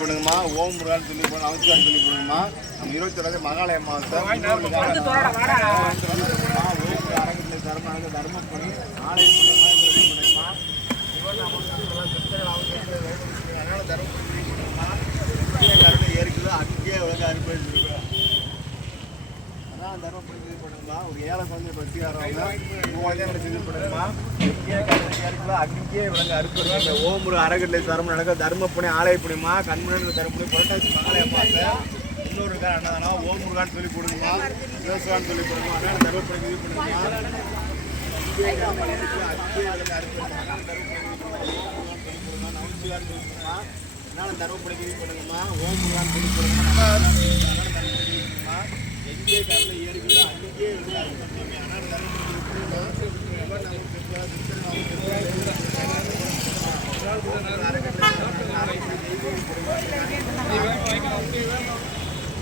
பண்ணுங்கம்மா. ஓம் முருகான்னு சொல்லி போடுங்க. நமச்சிவாயம் சொல்லி போடுங்கம்மா. நம்ம 27 மகாலய மாவட்டம் ஓம் அறக்கட்டளை தர்மபுரி தர்மபுரி ஆலயம் பண்ணுங்கம்மா. அதனால தர்மபுரி கருணை ஏற்குது அங்கேயே வந்து அனுப்பிச்சிருக்கேன். அதான் தர்மபுரி இது பண்ணுங்கம்மா. ஒரு ஏழை குழந்தை பசியாரவங்க குழந்தைங்களை செஞ்சு பண்ணுங்கம்மா. எங்கேயே கருணை ஏற்குதோ அங்கேயே விலங்கு அறுப்பு. ஓம் முருகன் அறக்கட்டளை தர்மம் நடக்க தர்மபுரி ஆலய புனிமா கண்முனை தர்மபுரி புரட்டாசி மகாலயம் பார்த்தேன். இன்னொரு அண்ணதானா ஓம் முருகான்னு சொல்லி கொடுங்கம்மா. யோசுவான்னு சொல்லி கொடுங்க. அதனால தர்மபுரி இது பண்ணுங்கம்மா. அங்கேயே கருணை ஏற்குது அங்கேயே விலங்கு அறுப்பு. அதனால தர்மபுரி இது பண்ணுங்கம்மா. ஓம் முருகான்னு சொல்லி கொடுங்க. எங்கே கருணை ஏற்குதோ அங்கேயே விலங்கு அறுப்பு.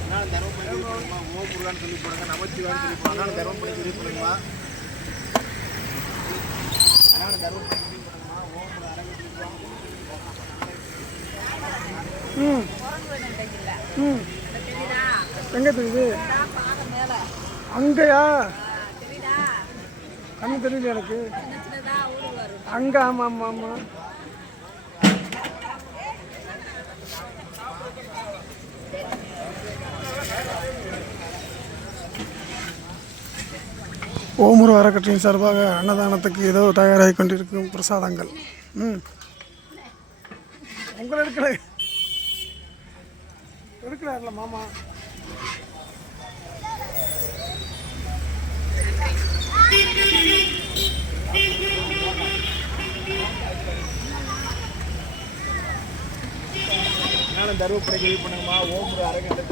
அதனால தர்மபுரி ஓம் முருகான்னு சொல்லி போடுங்க. நமச்சிவான்னு சொல்லி போடுங்க. அதனால தர்மபுரி இது பண்ணுங்கம்மா. அதனால தர்மபுரி இது பண்ணுங்கம்மா. ஓம் முருகன் எங்கே தெரியுது? அங்கயா? கண்ணு தெரியல எனக்கு. அங்கே ஆமாம் ஆமாம் ஆமாம். ஓமுரு அறக்கட்டளையின் சார்பாக அன்னதானத்துக்கு ஏதோ தயாராகி கொண்டிருக்கும் பிரசாதங்கள். உங்களை எடுக்கல மாமா. தர்மபுரி இது பண்ணுங்கம்மா. ஓம் முருகன் அறக்கட்டளை